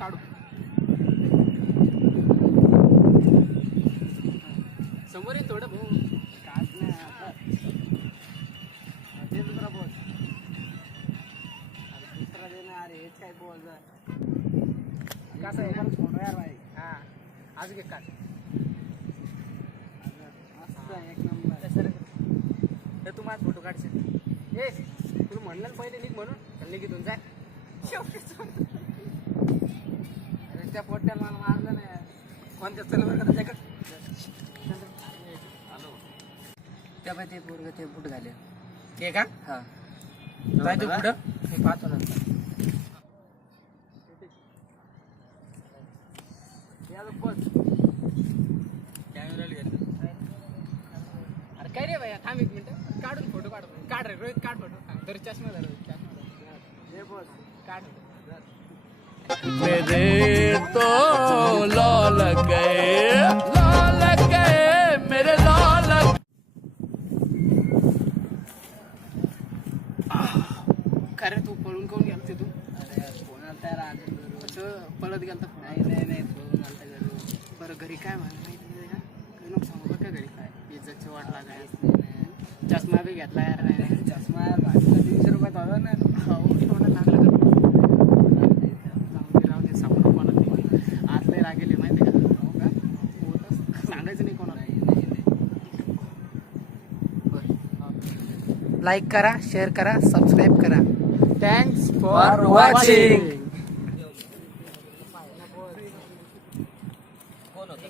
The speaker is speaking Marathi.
काढू. समोर ये थोडं भाऊ. काढ ना आता. ते दुसरा बोल. दुसरा दे ना. अरे हेच काय बोल जा. कसं आहे मला फोटो यार भाई. हा आज घे काढ. मस्त एक नंबर. सर हे तू माझा फोटो काढशील. ए तुला म्हणलं पहिले निघ म्हणून चालले की तुझं जाय. अरे त्या पोट्याला मला मारलं नाही. कोणत्या चलवर त्याच्याकडे त्या पाय ते पोरग ते बूट घाले ते का. हा काय तू कुठं मी पाहतो नंतर. अरे काय रे भैया थांब एक मिनिट. काढून फोटो काढ रे रोहित. काढ फोटो. तरी चष्मा धर चष्मा काढ. मेरे तो लाल गए मेरे लाल. खरं तू पळून कोण गेलते तू. अरे फोन तयार असं पळत गेलता. नाही नाही नाही पळून आलता घरी. बरं घरी काय म्हणा माहिती नाही का. नको सांगू बरं का घरी काय इज्जतची वाट लागाय. चष्मा बी घेतला यार. नाही चष्मा यार भाजीला 300 रुपयात होता ना. हो थोडं लागलं का. राहू दे सांगू कोणाला. आतले लागेल माहिती का. हो का होतच सांगायचं नाही कोणाला. लाईक करा, शेअर करा, सबस्क्राईब करा. Thanks for watching. कोण होतं.